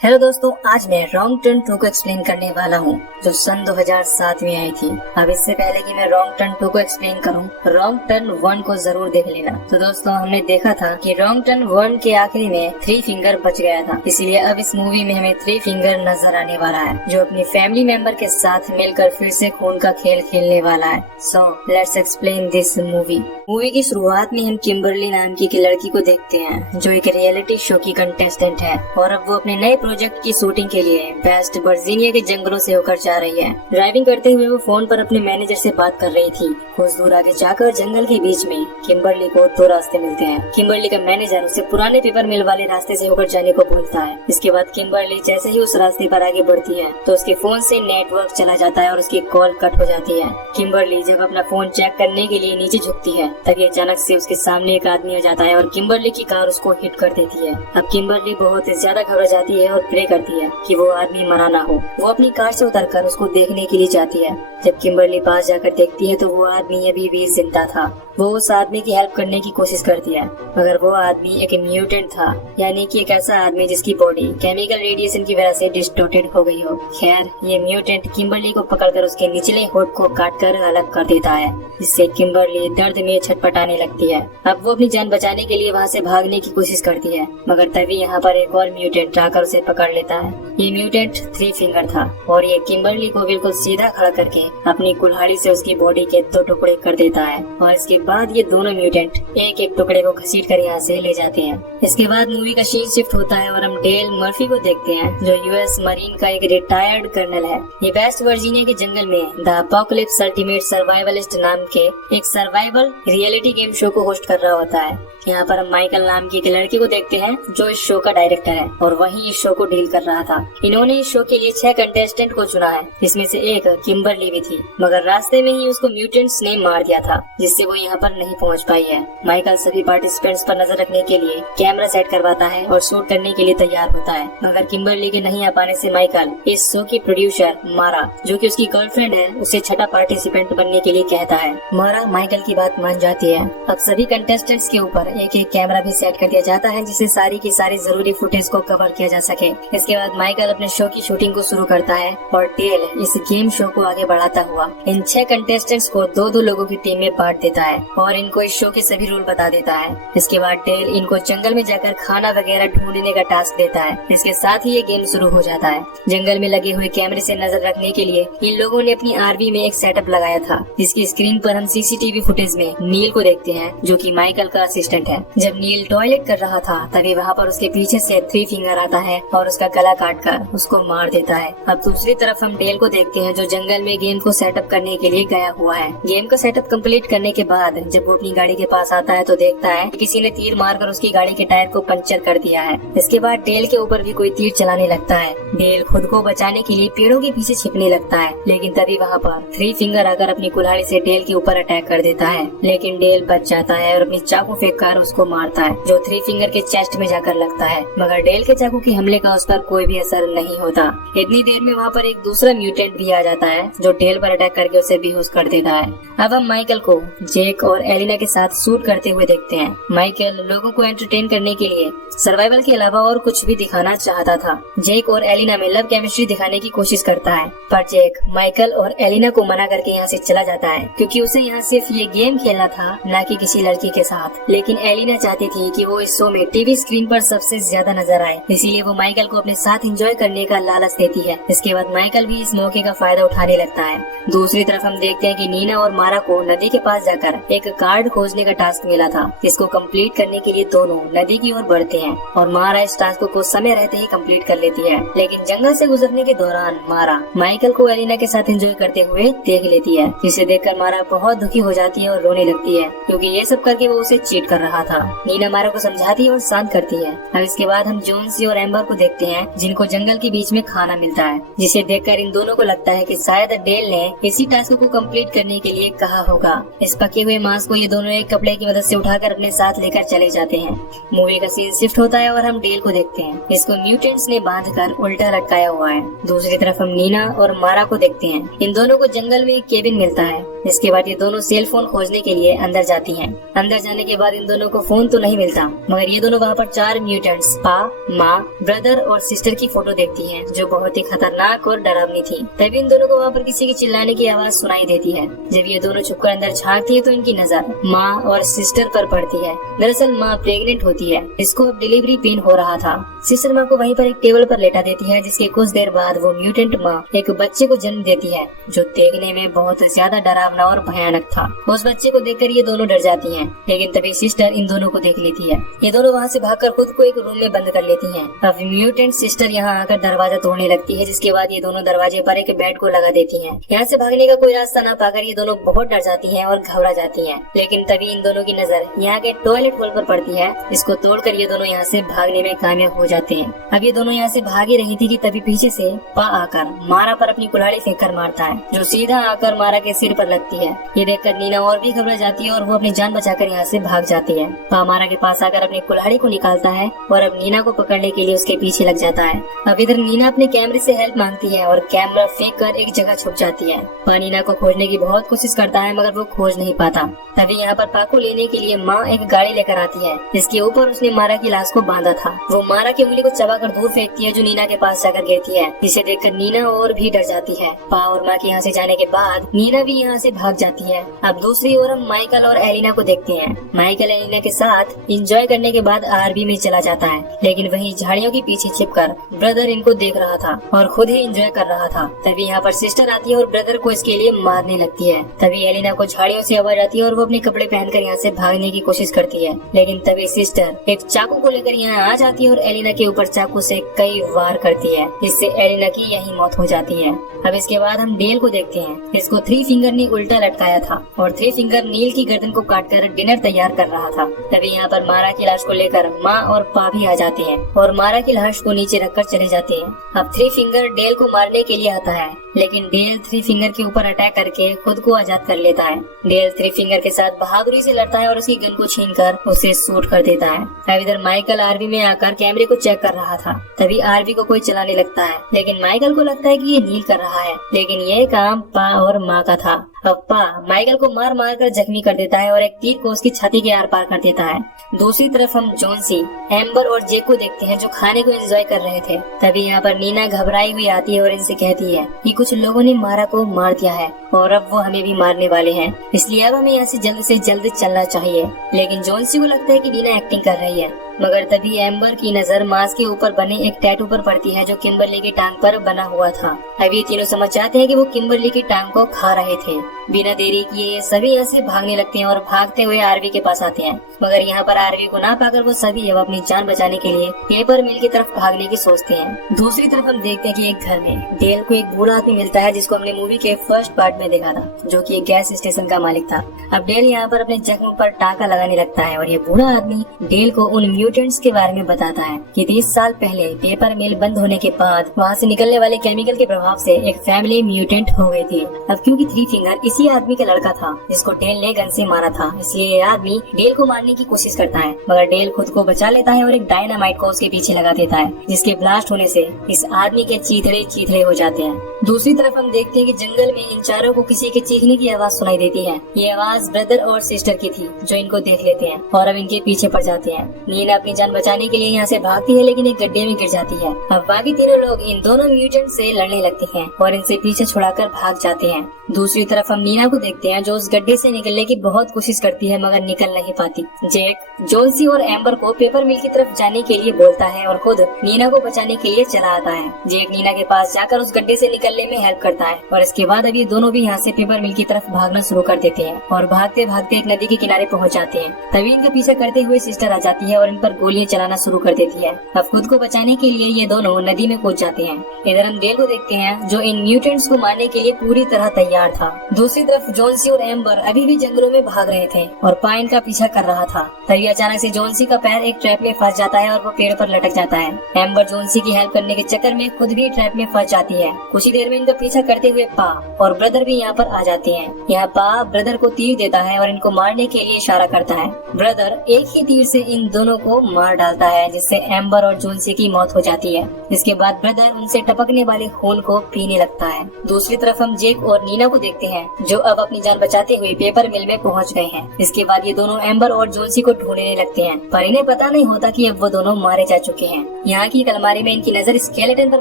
Hello दोस्तों, आज मैं रॉन्ग टर्न 2 को एक्सप्लेन करने वाला हूँ, जो सन 2007 में आई थी। अब इससे पहले कि मैं रॉन्ग टर्न 2 को एक्सप्लेन करूँ, रॉन्ग टर्न 1 को जरूर देख लेना। तो दोस्तों, हमने देखा था कि रॉन्ग टर्न 1 के आखिरी में 3 फिंगर बच गया था, इसीलिए अब इस मूवी में हमें 3 फिंगर नजर आने वाला है, जो अपनी फैमिली मेंबर के साथ मिलकर फिर से खून का खेल खेलने वाला है। So let's explain this movie. Movie की शुरुआत में हम किम्बरली नाम की एक लड़की को देखते हैं, जो एक रियलिटी शो की कंटेस्टेंट है और अब वो अपने नए प्रोजेक्ट की शूटिंग के लिए वेस्ट वर्जीनिया के जंगलों से होकर जा रही है। ड्राइविंग करते हुए वो फोन पर अपने मैनेजर से बात कर रही थी। कुछ दूर आगे जाकर जंगल के बीच में किम्बरली को 2 रास्ते मिलते हैं। किम्बरली का मैनेजर उसे पुराने पेपर मिल वाले रास्ते से होकर जाने को बोलता है। इसके बाद किम्बरली जैसे ही उस रास्ते पर आगे बढ़ती है तो उसके फोन से नेटवर्क चला जाता है और उसकी कॉल कट हो जाती है। किम्बरली जब अपना फोन चेक करने के लिए नीचे झुकती है, तभी अचानक से उसके सामने एक आदमी आ जाता है और किम्बरली की कार उसको हिट कर देती है। अब किम्बरली बहुत ज्यादा घबरा जाती है और प्रे करती है कि वो आदमी मरा ना हो। वो अपनी कार से उतरकर उसको देखने के लिए जाती है। जब किम्बरली पास जाकर देखती है तो वो आदमी अभी भी जिंदा था। वो उस आदमी की हेल्प करने की कोशिश करती है, मगर वो आदमी एक म्यूटेंट था, यानी कि एक ऐसा आदमी जिसकी बॉडी केमिकल रेडिएशन की वजह से डिस्टोर्टेड हो गई हो। खैर, ये म्यूटेंट किम्बरली को पकड़कर उसके निचले होठ को काटकर अलग कर देता है, जिससे किम्बरली दर्द में छटपटाने लगती है। अब वो अपनी जान बचाने के लिए वहाँ से भागने की कोशिश करती है, मगर तभी यहाँ पर एक और म्यूटेंट आकर उसे पकड़ लेता है। ये म्यूटेंट 3 फिंगर था और ये किम्बरली को बिल्कुल सीधा खड़ा करके अपनी कुल्हाड़ी से उसकी बॉडी के 2 टुकड़े कर देता है और इसके बाद ये दोनों म्यूटेंट एक एक टुकड़े को घसीट कर यहाँ से ले जाते हैं। इसके बाद मूवी का सीन शिफ्ट होता है और हम डेल मर्फी को देखते हैं, जो यूएस मरीन का एक रिटायर्ड कर्नल है। ये वेस्ट वर्जीनिया के जंगल में द अपोकलिप्स अल्टीमेट सर्वाइवलिस्ट नाम के एक सर्वाइवल रियलिटी गेम शो को होस्ट कर रहा होता है। यहाँ पर हम माइकल नाम की एक लड़की को देखते हैं, जो इस शो का डायरेक्टर है और वही इस शो को डील कर रहा था। इन्होंने इस शो के लिए 6 कंटेस्टेंट को चुना है, जिसमें से एक किम्बरली भी थी, मगर रास्ते में ही उसको म्यूटेंट्स ने मार दिया था, जिससे वो यहाँ पर नहीं पहुँच पाई है। माइकल सभी पार्टिसिपेंट्स पर नजर रखने के लिए कैमरा सेट करवाता है और शूट करने के लिए तैयार होता है, मगर किम्बरली के नहीं आ पाने से माइकल इस शो की प्रोड्यूसर मारा, जो कि उसकी गर्लफ्रेंड है, उसे छठा पार्टिसिपेंट बनने के लिए कहता है। मारा माइकल की बात मान जाती है। अब सभी कंटेस्टेंट्स के ऊपर एक एक कैमरा भी सेट कर दिया जाता है, जिससे सारी की सारी जरूरी फुटेज को कवर किया जा सके। इसके बाद माइकल अपने शो की शूटिंग को शुरू करता है और टेल इस गेम शो को आगे बढ़ाता हुआ इन 6 कंटेस्टेंट्स को 2-2 लोगों की टीम में बांट देता है और इनको इस शो के सभी रूल बता देता है। इसके बाद टेल इनको जंगल में जाकर खाना वगैरह ढूंढने का टास्क देता है। इसके साथ ही ये गेम शुरू हो जाता है। जंगल में लगे हुए कैमरे से नजर रखने के लिए इन लोगों ने अपनी आरवी में एक सेटअप लगाया था, जिसकी स्क्रीन पर हम सीसीटीवी फुटेज में नील को देखते हैं, जो कि माइकल का असिस्टेंट है। जब नील टॉयलेट कर रहा था, तभी वहाँ पर उसके पीछे से 3 फिंगर आता है और उसका गला काटकर उसको मार देता है। अब दूसरी तरफ हम टेल को देखते हैं, जो जंगल में गेम को सेटअप करने के लिए गया हुआ है। गेम का सेटअप कंप्लीट करने के बाद जब वो अपनी गाड़ी के पास आता है तो देखता है कि किसी ने तीर मारकर उसकी गाड़ी के टायर को पंचर कर दिया है। इसके बाद टेल के ऊपर भी कोई तीर चलाने लगता है। टेल खुद को बचाने के लिए पेड़ों के पीछे छिपने लगता है, लेकिन तभी वहाँ पर 3 फिंगर आकर अपनी कुल्हाड़ी से टेल के ऊपर अटैक कर देता है, लेकिन टेल बच जाता है और अपनी चाकू फेंक कर उसको मारता है, जो 3 फिंगर के चेस्ट में जाकर लगता है, मगर टेल के चाकू के हमले का उस पर कोई भी असर नहीं होता। इतनी देर में वहाँ पर एक दूसरा म्यूटेंट भी आ जाता है, जो टेल पर अटैक करके उसे बेहोश कर देता है। अब हम माइकल को जेक और एलिना के साथ शूट करते हुए देखते हैं। माइकल लोगों को एंटरटेन करने के लिए सर्वाइवल के अलावा और कुछ भी दिखाना चाहता था। जेक और एलिना में लव केमिस्ट्री दिखाने की कोशिश करता है, पर जेक माइकल और एलिना को मना करके यहाँ से चला जाता है, क्योंकि उसे यहाँ सिर्फ ये गेम खेलना था, न कि किसी लड़की के साथ। लेकिन एलिना चाहती थी कि वो इस शो में टीवी स्क्रीन पर सबसे ज्यादा नजर आए, इसीलिए वो माइकल को अपने साथ एंजॉय करने का लालच देती है। इसके बाद माइकल भी इस मौके का फायदा उठाने लगता है। दूसरी तरफ हम देखते हैं कि नीना और मारा को नदी के पास जाकर एक कार्ड खोजने का टास्क मिला था, जिसको कंप्लीट करने के लिए दोनों नदी की ओर बढ़ते हैं और मारा इस टास्क को समय रहते ही कंप्लीट कर लेती है। लेकिन जंगल से गुजरने के दौरान मारा माइकल को एलिना के साथ एंजॉय करते हुए देख लेती है, जिसे देखकर मारा बहुत दुखी हो जाती है और रोने लगती है, क्योंकि ये सब करके वो उसे चीट कर रहा था। नीना मारा को समझाती है और शांत करती है। अब इसके बाद हम जोन्सी और एम्बर को देखते हैं, जिनको जंगल के बीच में खाना मिलता है, जिसे देखकर इन दोनों को लगता है कि शायद डेल ने इसी टास्क को कंप्लीट करने के लिए कहा होगा। इस पके हुए मांस को ये दोनों एक कपड़े की मदद से उठाकर अपने साथ लेकर चले जाते हैं। मूवी का सीन शिफ्ट होता है और हम डेल को देखते हैं, इसको म्यूटेंट्स ने बांधकर उल्टा लटकाया हुआ है। दूसरी तरफ हम नीना और मारा को देखते हैं। इन दोनों को जंगल में एक केबिन मिलता है, इसके बाद ये दोनों सेल फोन खोजने के लिए अंदर जाती हैं। अंदर जाने के बाद इन दोनों को फोन तो नहीं मिलता, मगर ये दोनों वहाँ पर 4 म्यूटेंट्स पा, माँ, ब्रदर और सिस्टर की फोटो देखती हैं, जो बहुत ही खतरनाक और डरावनी थी। तभी इन दोनों को वहाँ पर किसी की चिल्लाने की आवाज सुनाई देती है। जब ये दोनों छुपकर अंदर झांकती है तो इनकी नजर माँ और सिस्टर पर पड़ती है। दरअसल माँ प्रेग्नेंट होती है, इसको अब डिलीवरी पेन हो रहा था। सिस्टर माँ को वहीं पर एक टेबल पर लेटा देती है, जिसके कुछ देर बाद वो म्यूटेंट माँ एक बच्चे को जन्म देती है, जो देखने में बहुत ज्यादा डरावना और भयानक था। उस बच्चे को देखकर ये दोनों डर जाती हैं, लेकिन तभी सिस्टर इन दोनों को देख लेती है। ये दोनों वहाँ से भागकर खुद को एक रूम में बंद कर लेती हैं। अब म्यूटेंट सिस्टर यहाँ आकर दरवाजा तोड़ने लगती है, जिसके बाद ये दोनों दरवाजे पर एक बेड को लगा देती हैं। यहाँ से भागने का कोई रास्ता न पाकर ये दोनों बहुत डर जाती हैं और घबरा जाती हैं। लेकिन तभी इन दोनों की नजर यहाँ के टॉयलेट होल पर पड़ती है, जिसको तोड़कर ये दोनों यहाँ से भागने में कामयाब हो जाते हैं। अब ये दोनों यहाँ से भाग ही रही थी कि तभी पीछे से पा आकर मारा पर अपनी कुल्हाड़ी फेंक कर मारता है, जो सीधा आकर मारा के सिर पर लगती है। ये देखकर नीना और भी घबरा जाती है और वो अपनी जान बचाकर यहाँ से भाग जाती है। पा मारा के पास आकर अपनी कुल्हाड़ी को निकालता है और अब नीना को पकड़ने के लिए उसके पीछे लग जाता है। अब इधर नीना अपने कैमरे से हेल्प मांगती है और कैमरा फेंक कर एक जगह छुप जाती है। पा नीना को खोजने की बहुत कोशिश करता है, मगर वो खोज नहीं पाता। तभी यहाँ पर पा को लेने के लिए माँ एक गाड़ी लेकर आती है, जिसके ऊपर उसने मारा की लाश को बांधा था। वो मारा की उंगली को चबाकर दूर फेंकती है, जो नीना के पास जाकर गिरती है, जिसे देखकर नीना और भी डर जाती है। पा और माँ के यहाँ से जाने के बाद नीना भी यहाँ से भाग जाती है। अब दूसरी ओर हम माइकल और एलिना को देखते हैं। माइकल एलिना के साथ एंजॉय करने के बाद आरवी में चला जाता है, लेकिन वहीं झाड़ियों के पीछे छिपकर ब्रदर इनको देख रहा था और खुद ही एंजॉय कर रहा था। तभी यहाँ पर सिस्टर आती है और ब्रदर को इसके लिए मारने लगती है। तभी एलिना को झाड़ियों से आवाज आती है और वो अपने कपड़े पहनकर यहाँ से भागने की कोशिश करती है, लेकिन तभी सिस्टर एक चाकू को लेकर यहाँ आ जाती है और एलिना के ऊपर चाकू से कई वार करती है, जिससे एलिना की यही मौत हो जाती है। अब इसके बाद हम डेल को देखते हैं। इसको 3 फिंगर ने उल्टा लटकाया था और 3 फिंगर नील की गर्दन को काटकर डिनर तैयार कर रहा था। तभी यहाँ पर मारा की लाश को लेकर माँ और पा भी आ जाते हैं और मारा की लाश को नीचे रखकर चले जाते हैं। अब 3 फिंगर डेल को मारने के लिए आता है, लेकिन डेल 3 फिंगर के ऊपर अटैक करके खुद को आजाद कर लेता है। डेल 3 फिंगर के साथ बहादुरी से लड़ता है और उसकी गन को छीनकर उसे शूट कर देता है। अब इधर माइकल आरवी में आकर कैमरे को चेक कर रहा था। तभी आरवी को कोई चलाने लगता है, लेकिन माइकल को लगता है कि ये नील कर रहा है, लेकिन ये काम पा और माँ का था। अब पा माइकल को मार मार कर जख्मी कर देता है और एक तीर को उसकी छाती के आर पार कर देता है। दूसरी तरफ हम जॉन्सी, एम्बर और जेक को देखते हैं, जो खाने को एंजॉय कर रहे थे। तभी यहाँ पर नीना घबराई हुई आती है और इनसे कहती है कि कुछ लोगों ने मारा को मार दिया है और अब वो हमें भी मारने वाले हैं, इसलिए अब हमें यहाँ से जल्द चलना चाहिए। लेकिन जॉन्सी को लगता है कि नीना एक्टिंग कर रही है, मगर तभी एम्बर की नजर मास्क के ऊपर बने एक टैटू पर पड़ती है, जो किम्बरली की टांग पर बना हुआ था। अब ये तीनों समझ जाते हैं कि वो किम्बरली की टांग को खा रहे थे। बिना देरी किए ये सभी यहाँ से भागने लगते हैं और भागते हुए आरवी के पास आते हैं, मगर यहाँ पर आरवी को ना पाकर वो सभी अब अपनी जान बचाने के लिए पेपर मिल की तरफ भागने की सोचते हैं। दूसरी तरफ हम देखते हैं कि एक घर में डेल को एक बूढ़ा आदमी मिलता है, जिसको हमने मूवी के फर्स्ट पार्ट में देखा था, जो कि एक गैस स्टेशन का मालिक था। अब डेल यहाँ पर अपने जख्म पर टाका लगाने लगता है और ये बूढ़ा आदमी डेल को उन म्यूटेंट्स के बारे में बताता है कि 30 साल पहले पेपर मिल बंद होने के बाद वहाँ से निकलने वाले केमिकल के प्रभाव से एक फैमिली म्यूटेंट हो गई थी। अब क्योंकि 3 फिंगर इसी आदमी का लड़का था जिसको डेल ने गन से मारा था, इसलिए ये आदमी डेल को मारने की कोशिश करता है, मगर डेल खुद को बचा लेता है और एक डायनामाइट को उसके पीछे लगा देता है, जिसके ब्लास्ट होने से इस आदमी के चीथड़े हो जाते हैं। दूसरी तरफ हम देखते हैं कि जंगल में इन चारों को किसी के चीखने की आवाज सुनाई देती है। ये आवाज ब्रदर और सिस्टर की थी, जो इनको देख लेते हैं और अब इनके पीछे पड़ जाते हैं। नीना अपनी जान बचाने के लिए यहाँ से भागती है, लेकिन एक गड्ढे में गिर जाती है। अब बाकी तीनों लोग इन दोनों म्यूटेंट से लड़ने लगते हैं और इनसे पीछे छुड़ाकर भाग जाते हैं। दूसरी तरफ हम नीना को देखते हैं, जो उस गड्ढे से निकलने की बहुत कोशिश करती है, मगर निकल नहीं पाती। जेक जोन्सी और एम्बर को पेपर मिल की तरफ जाने के लिए बोलता है और खुद नीना को बचाने के लिए चला आता है। जेक नीना के पास जाकर उस गड्ढे से निकलने में हेल्प करता है और इसके बाद अब ये दोनों भी यहाँ से पेपर मिल की तरफ भागना शुरू कर देते हैं और भागते भागते एक नदी के किनारे पहुँच जाते हैं। तभी इनका पीछा करते हुए सिस्टर आ जाती है और इन पर गोलियां चलाना शुरू कर देती है। अब खुद को बचाने के लिए ये दोनों नदी में कूद जाते हैं। इधर हम डेल को देखते हैं, जो इन म्यूटेंट्स को मारने के लिए पूरी तरह तैयार था। दूसरी तरफ जोन्सी और एम्बर अभी भी जंगलों में भाग रहे थे और पाइन का पीछा कर रहा था। तभी अचानक से जोन्सी का पैर एक ट्रैप में फंस जाता है और वो पेड़ पर लटक जाता है। एम्बर जोन्सी की हेल्प करने के चक्कर में खुद भी ट्रैप में फंस जाती है। कुछ ही देर में इनका पीछा करते हुए पा और ब्रदर भी यहाँ पर आ जाते हैं। यहाँ पा ब्रदर को तीर देता है और इनको मारने के लिए इशारा करता है। ब्रदर एक ही तीर से इन दोनों को मार डालता है, जिससे एम्बर और जोन्सी की मौत हो जाती है। इसके बाद ब्रदर उनसे टपकने वाले खून को पीने लगता है। दूसरी तरफ हम जेक और नीना नीना को देखते हैं, जो अब अपनी जान बचाते हुए पेपर मिल में पहुंच गए हैं। इसके बाद ये दोनों एम्बर और जोन्सी को ढूंढने लगते हैं, पर इन्हें पता नहीं होता कि अब वो दोनों मारे जा चुके हैं। यहाँ की एक अलमारी में इनकी नजर स्केलेटन पर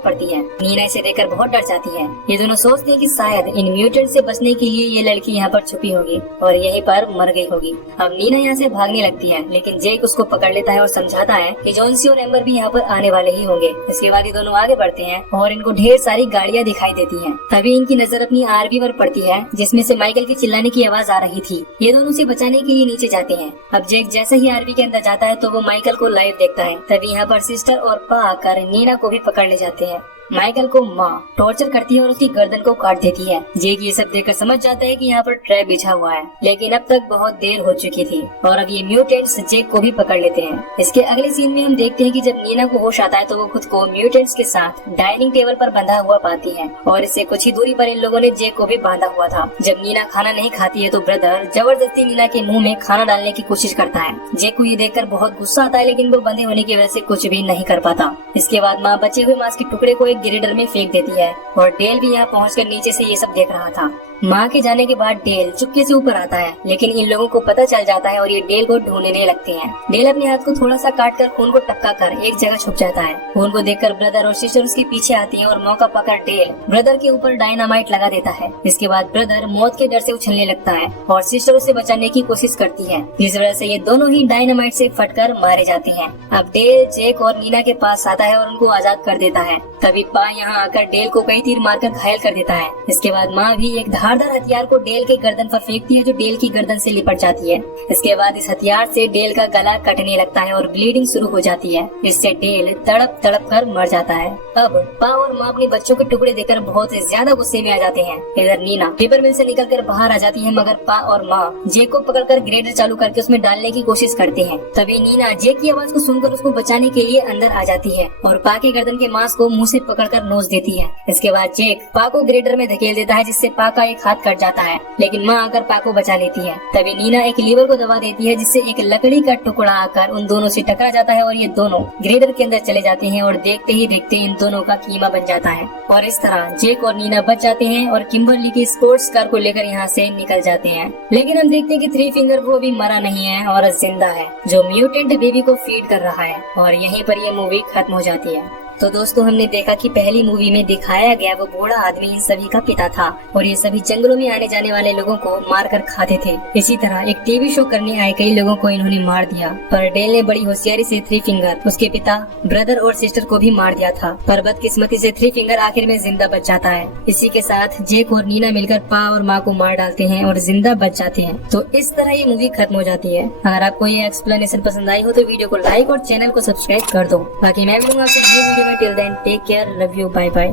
पड़ती है। नीना इसे देखकर बहुत डर जाती है। ये दोनों सोचती है कि शायद इन म्यूटेंट से बचने के लिए ये लड़की यहाँ पर छुपी होगी और यहीं पर मर गई होगी। अब नीना यहाँ से भागने लगती है, लेकिन जेक उसको पकड़ लेता है और समझाता है कि जोन्सी और एम्बर भी यहाँ पर आने वाले ही होंगे। इसके बाद ये दोनों आगे बढ़ते हैं और इनको ढेर सारी गाड़ियाँ दिखाई देती हैं। तभी इनकी नजर अपनी आरवी पर पड़ती है, जिसमें से माइकल की चिल्लाने की आवाज आ रही थी। ये दोनों उसे बचाने के लिए नीचे जाते हैं। अब जेक जैसे ही आरवी के अंदर जाता है तो वो माइकल को लाइव देखता है। तभी यहाँ पर सिस्टर और पा आकर नीना को भी पकड़ ले जाते हैं। माइकल को माँ टॉर्चर करती है और उसकी गर्दन को काट देती है। जेक ये सब देखकर समझ जाता है कि यहाँ पर ट्रैप बिछा हुआ है, लेकिन अब तक बहुत देर हो चुकी थी और अब ये म्यूटेंट्स जेक को भी पकड़ लेते हैं। इसके अगले सीन में हम देखते हैं कि जब नीना को होश आता है तो वो खुद को म्यूटेंट्स के साथ डाइनिंग टेबल पर बंधा हुआ पाती है और इससे कुछ ही दूरी पर इन लोगों ने जेक को भी बांधा हुआ था। जब नीना खाना नहीं खाती है तो ब्रदर जबरदस्ती नीना के मुँह में खाना डालने की कोशिश करता है। जेक को ये देखकर बहुत गुस्सा आता है, लेकिन वो बंधे होने की वजह से कुछ भी नहीं कर पाता। इसके बाद माँ बचे हुए मांस के टुकड़े को एक ग्रेडर में फेंक देती है और डेल भी यहाँ पहुंचकर नीचे से ये सब देख रहा था। माँ के जाने के बाद डेल चुपके से ऊपर आता है, लेकिन इन लोगों को पता चल जाता है और ये डेल को ढूंढने लगते हैं। डेल अपने हाथ को थोड़ा सा काट कर खून को टपका कर एक जगह छुप जाता है। खून को देखकर ब्रदर और सिस्टर उसके पीछे आती है और मौका पाकर डेल ब्रदर के ऊपर डायनामाइट लगा देता है। इसके बाद ब्रदर मौत के डर से उछलने लगता है और सिस्टर उसे बचाने की कोशिश करती है, जिस वजह से ये दोनों ही डायनामाइट से फटकर मारे जाते हैं। अब डेल जेक और नीना के पास आता है और उनको आजाद कर देता है। तभी पा यहाँ आकर डेल को कई तीर मारकर घायल कर देता है। इसके बाद माँ भी एक धारदार हथियार को डेल के गर्दन पर फेंकती है, जो डेल की गर्दन से लिपट जाती है। इसके बाद इस हथियार से डेल का गला कटने लगता है और ब्लीडिंग शुरू हो जाती है। इससे डेल तड़प तड़प कर मर जाता है। अब पा और माँ अपने बच्चों के टुकड़े देखकर बहुत ज्यादा गुस्से में आ जाते हैं। इधर नीना पेपर मिल से निकलकर बाहर आ जाती है, मगर पा और माँ जेक को पकड़कर ग्रेडर चालू करके उसमें डालने की कोशिश करते हैं। तभी नीना जेक की आवाज को सुनकर उसको बचाने के लिए अंदर आ जाती है और पा के गर्दन के मांस को मुंह से पकड़कर नोच देती है। इसके बाद जेक पा को ग्रेडर में धकेल देता है, जिससे पा का एक हाथ कट जाता है, लेकिन माँ आकर पा को बचा लेती है। तभी नीना एक लीवर को दबा देती है, जिससे एक लकड़ी का टुकड़ा आकर उन दोनों से टकरा जाता है और ये दोनों ग्रेडर के अंदर चले जाते हैं और देखते ही देखते इन दोनों का कीमा बन जाता है। और इस तरह जेक और नीना बच जाते हैं और किम्बरली की स्पोर्ट्स कार को लेकर यहाँ से निकल जाते हैं। लेकिन हम देखते हैं कि थ्री फिंगर वो भी मरा नहीं है और जिंदा है, जो म्यूटेंट बेबी को फीड कर रहा है। और यहीं पर यह मूवी खत्म हो जाती है। तो दोस्तों, हमने देखा कि पहली मूवी में दिखाया गया वो बूढ़ा आदमी इन सभी का पिता था और ये सभी जंगलों में आने जाने वाले लोगों को मार कर खाते थे। इसी तरह एक टीवी शो करने आए कई लोगों को इन्होंने मार दिया, पर डेल ने बड़ी होशियारी से थ्री फिंगर, उसके पिता, ब्रदर और सिस्टर को भी मार दिया था। पर बदकिस्मती से थ्री फिंगर आखिर में जिंदा बच जाता है। इसी के साथ जेक और नीना मिलकर पा और माँ को मार डालते हैं और जिंदा बच जाते हैं। तो इस तरह ये मूवी खत्म हो जाती है। अगर आपको ये एक्सप्लेनेशन पसंद आई हो तो वीडियो को लाइक और चैनल को सब्सक्राइब कर दो। बाकी मैं मिलूंगा आपसे नई वीडियो में। Till then take care, love you, bye bye.